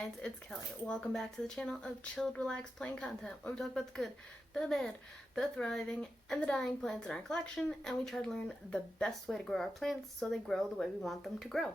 guys, it's Kelly. Welcome back to the channel of chilled, relaxed, plain content where we talk about the good, the bad, the thriving, and the dying plants in our collection, and we try to learn the best way to grow our plants so they grow the way we want them to grow.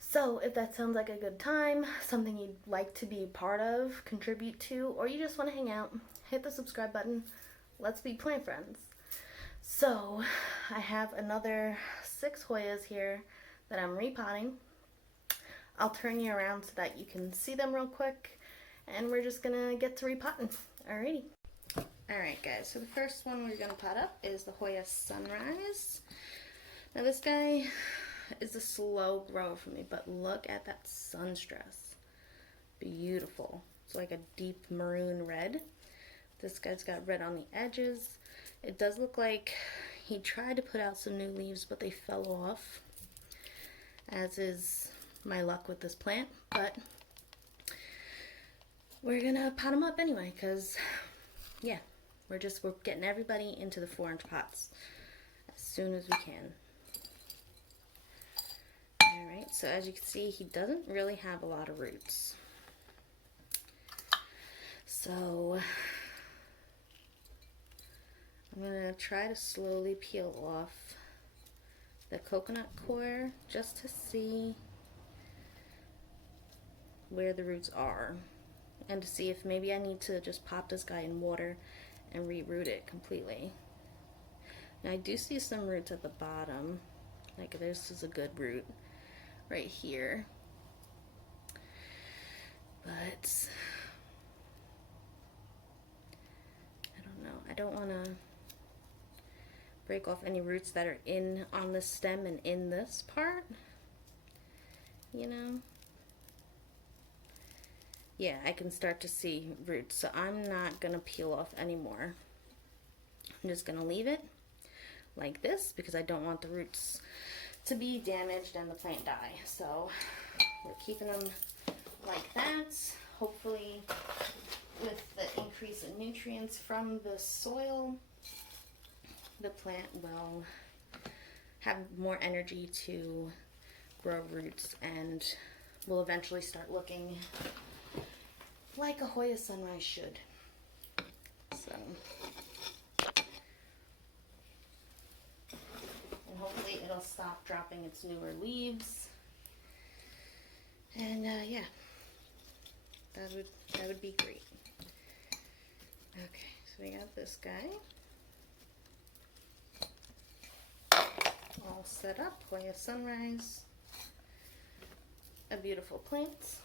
So if that sounds like a good time, something you'd like to be part of, contribute to, or you just want to hang out, hit the subscribe button. Let's be plant friends. So I have another 6 Hoyas here that I'm repotting. I'll turn you around so that you can see them real quick, and we're just gonna get to repotting. Alrighty. Alright guys, so the first one we're gonna pot up is the Hoya Sunrise. Now this guy is a slow grower for me, but look at that sun stress. Beautiful. It's like a deep maroon red. This guy's got red on the edges. It does look like he tried to put out some new leaves, but they fell off, as is my luck with this plant, but we're gonna pot them up anyway, because yeah, we're getting everybody into the 4-inch pots as soon as we can. Alright, so as you can see, he doesn't really have a lot of roots, so I'm gonna try to slowly peel off the coconut core just to see where the roots are, and to see if maybe I need to just pop this guy in water and reroot it completely. Now I do see some roots at the bottom, like this is a good root right here, but I don't know, I don't want to break off any roots that are in on this stem and in this part, you know. Yeah, I can start to see roots, so I'm not gonna peel off anymore. I'm just gonna leave it like this because I don't want the roots to be damaged and the plant die. So we're keeping them like that. Hopefully with the increase in nutrients from the soil, the plant will have more energy to grow roots and will eventually start looking like a Hoya Sunrise should. So, and hopefully it'll stop dropping its newer leaves. And yeah, that would be great. Okay, so we got this guy all set up. Hoya Sunrise, a beautiful plant.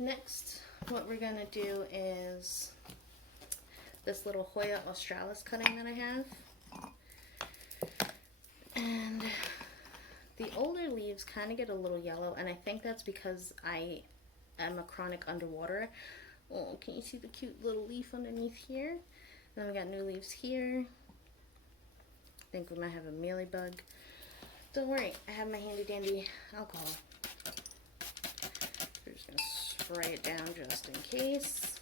Next, what we're gonna do is this little Hoya Australis cutting that I have. And the older leaves kind of get a little yellow, and I think that's because I am a chronic underwater. Oh, can you see the cute little leaf underneath here? And then we got new leaves here. I think we might have a mealybug. Don't worry, I have my handy dandy alcohol. We're just gonna spray it down just in case.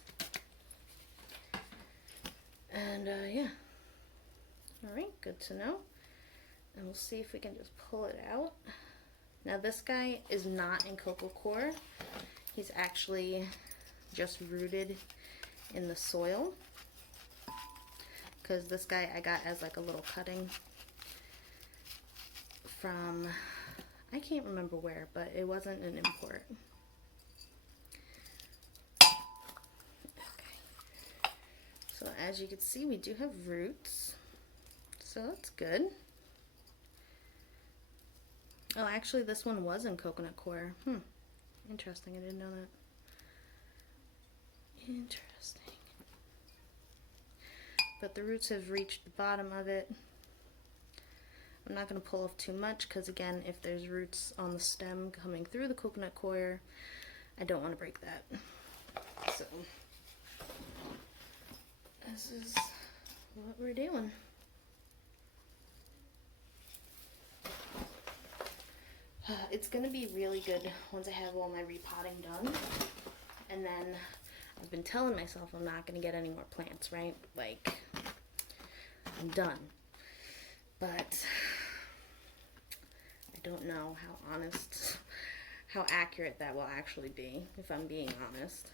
And yeah, all right, good to know. And we'll see if we can just pull it out. Now this guy is not in coco coir. He's actually just rooted in the soil, because this guy I got as like a little cutting from, I can't remember where, but it wasn't an import. So as you can see, we do have roots, so that's good. Oh, actually this one was in coconut coir. Interesting, I didn't know that. Interesting. But the roots have reached the bottom of it. I'm not going to pull off too much because, again, if there's roots on the stem coming through the coconut coir, I don't want to break that. So this is what we're doing. It's going to be really good once I have all my repotting done. And then I've been telling myself I'm not going to get any more plants, right? Like, I'm done. But I don't know how accurate that will actually be, if I'm being honest.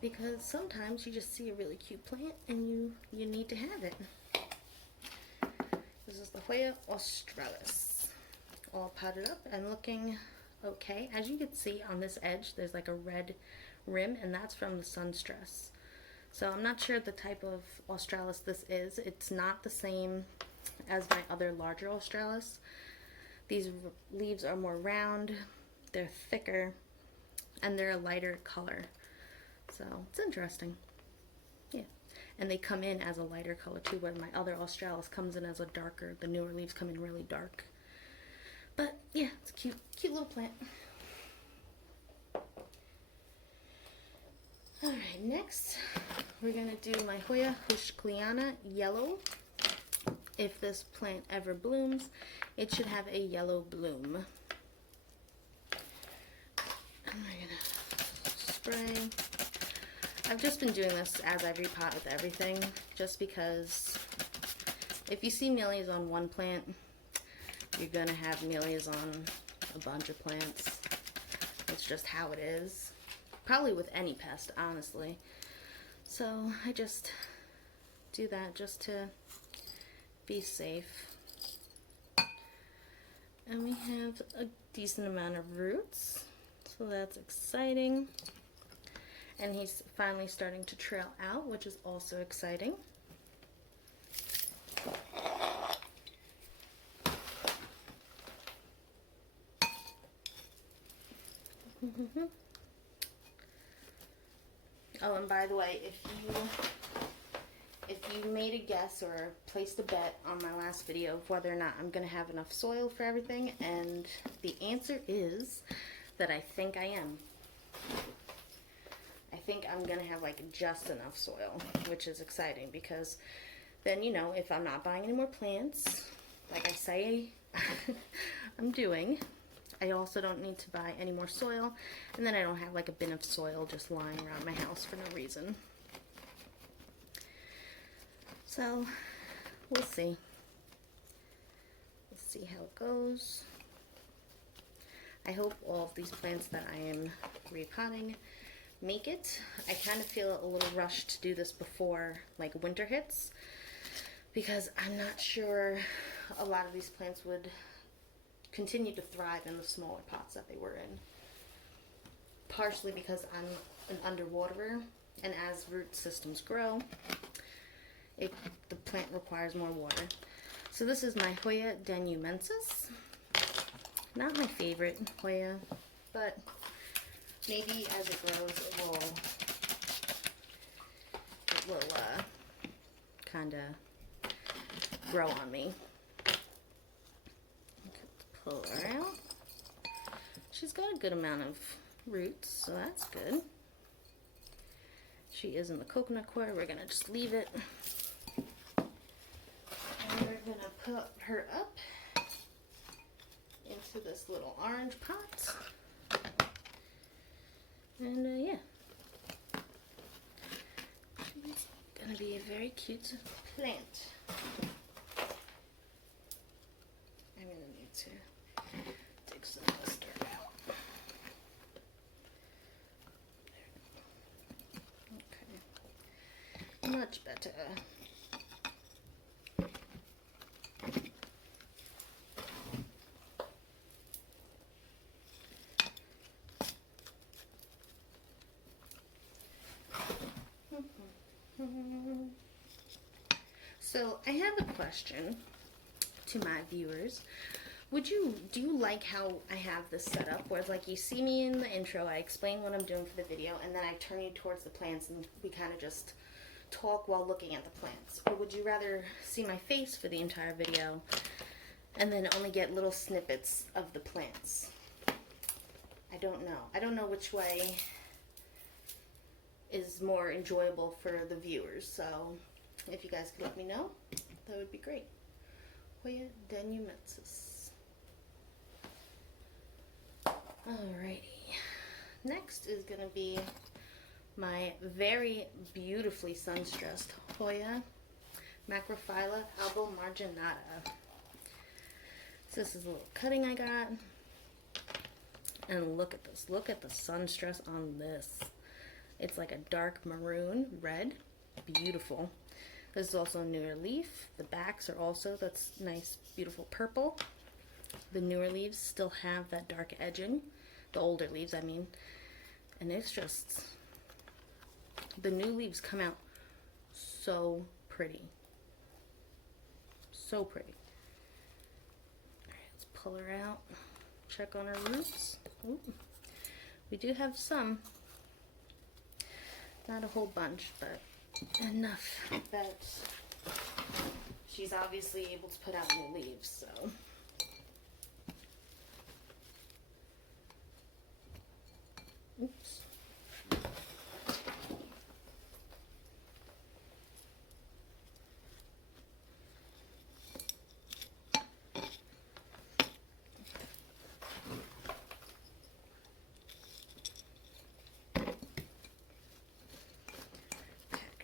Because sometimes you just see a really cute plant and you need to have it. This is the Hoya Australis, all potted up and looking okay. As you can see on this edge, there's like a red rim, and that's from the sun stress. So I'm not sure the type of Australis this is. It's not the same as my other larger Australis. These leaves are more round, they're thicker, and they're a lighter color. So it's interesting. Yeah. And they come in as a lighter color too, where my other Australis comes in as a darker. The newer leaves come in really dark. But yeah, it's a cute little plant. Alright, next we're going to do my Hoya Kliana yellow. If this plant ever blooms, it should have a yellow bloom. And we're going to spray. I've just been doing this as I repot with everything, just because if you see mealies on one plant, you're going to have mealies on a bunch of plants. It's just how it is. Probably with any pest, honestly. So I just do that just to be safe. And we have a decent amount of roots, so that's exciting. And he's finally starting to trail out, which is also exciting. Oh, and by the way, if you made a guess or placed a bet on my last video of whether or not I'm going to have enough soil for everything, and the answer is that I think I am. I think I'm going to have like just enough soil, which is exciting because then, you know, if I'm not buying any more plants, like I say I'm doing, I also don't need to buy any more soil, and then I don't have like a bin of soil just lying around my house for no reason. So, we'll see. We'll see how it goes. I hope all of these plants that I am repotting make it. I kind of feel a little rushed to do this before like winter hits, because I'm not sure a lot of these plants would continue to thrive in the smaller pots that they were in. Partially because I'm an underwaterer, and as root systems grow, the plant requires more water. So this is my Hoya Danumensis. Not my favorite Hoya, but maybe as it grows it will kind of grow on me. Pull her out. She's got a good amount of roots, so that's good. She is in the coconut coir. We're gonna just leave it. And we're gonna put her up into this little orange pot. And yeah, she's gonna be a very cute plant. I'm gonna need to dig some of this dirt out. Okay, much better. So I have a question to my viewers. Do you like how I have this set up, where it's like you see me in the intro, I explain what I'm doing for the video, and then I turn you towards the plants and we kind of just talk while looking at the plants? Or would you rather see my face for the entire video and then only get little snippets of the plants? I don't know. I don't know which way is more enjoyable for the viewers, so if you guys could let me know, that would be great. Hoya Danumensis. Alrighty. Next is going to be my very beautifully sun-stressed Hoya Macrophylla Marginata. So this is a little cutting I got. And look at this. Look at the sun stress on this. It's like a dark maroon red. Beautiful. This is also a newer leaf. The backs are also, that's nice, beautiful purple. The newer leaves still have that dark edging. The older leaves, I mean. And it's just, the new leaves come out so pretty. So pretty. Alright, let's pull her out. Check on her roots. Ooh. We do have some. Not a whole bunch, but enough that she's obviously able to put out new leaves, so. Oops.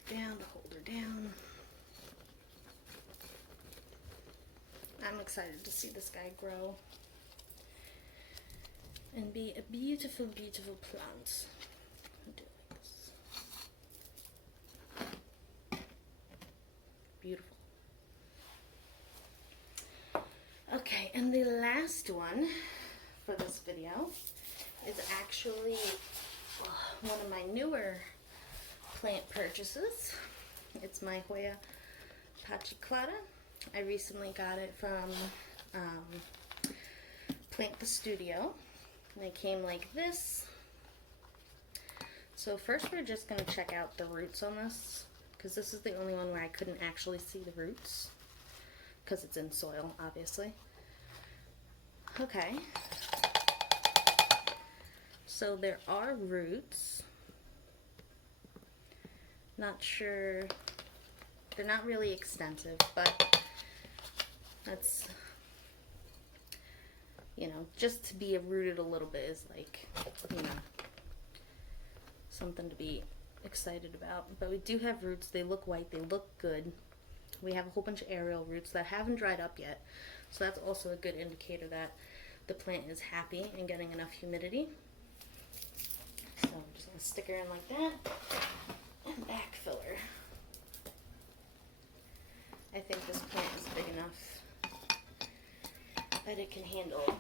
Down to hold her down. I'm excited to see this guy grow and be a beautiful, beautiful plant. I'll do it like this. Beautiful. Okay, and the last one for this video is actually one of my newer plant purchases. It's my Hoya Tachyclada. I recently got it from Plant the Studio, and it came like this. So first we're just going to check out the roots on this, because this is the only one where I couldn't actually see the roots, because it's in soil, obviously. Okay. So there are roots. Not sure, they're not really extensive, but that's, you know, just to be rooted a little bit is like, you know, something to be excited about. But we do have roots. They look white, they look good. We have a whole bunch of aerial roots that haven't dried up yet, so that's also a good indicator that the plant is happy and getting enough humidity. So I'm just going to stick her in like that. And back filler. I think this plant is big enough that it can handle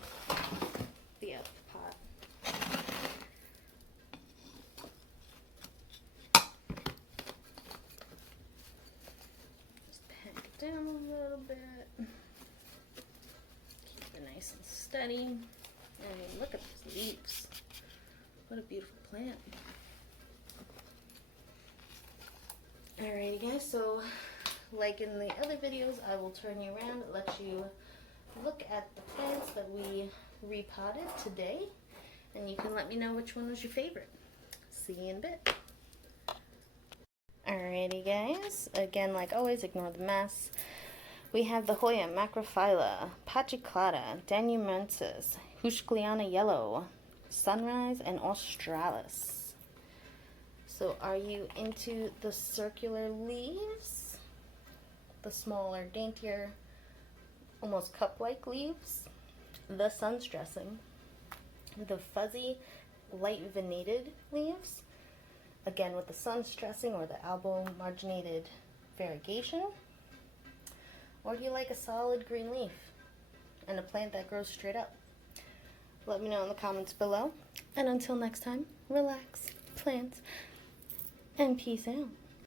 the out of the pot. Just pack it down a little bit. Keep it nice and steady. I mean, look at those leaves. What a beautiful plant. Alrighty guys, so like in the other videos, I will turn you around, let you look at the plants that we repotted today, and you can let me know which one was your favorite. See you in a bit. Alrighty guys, again like always, ignore the mess. We have the Hoya Macrophylla, Tachyclada, Danumensis, Kliana Yellow, Sunrise, and Australis. So are you into the circular leaves? The smaller, daintier, almost cup-like leaves? The sun stressing? The fuzzy, light venated leaves? Again with the sun stressing or the albo marginated variegation? Or do you like a solid green leaf and a plant that grows straight up? Let me know in the comments below. And until next time, relax, plant, and peace out.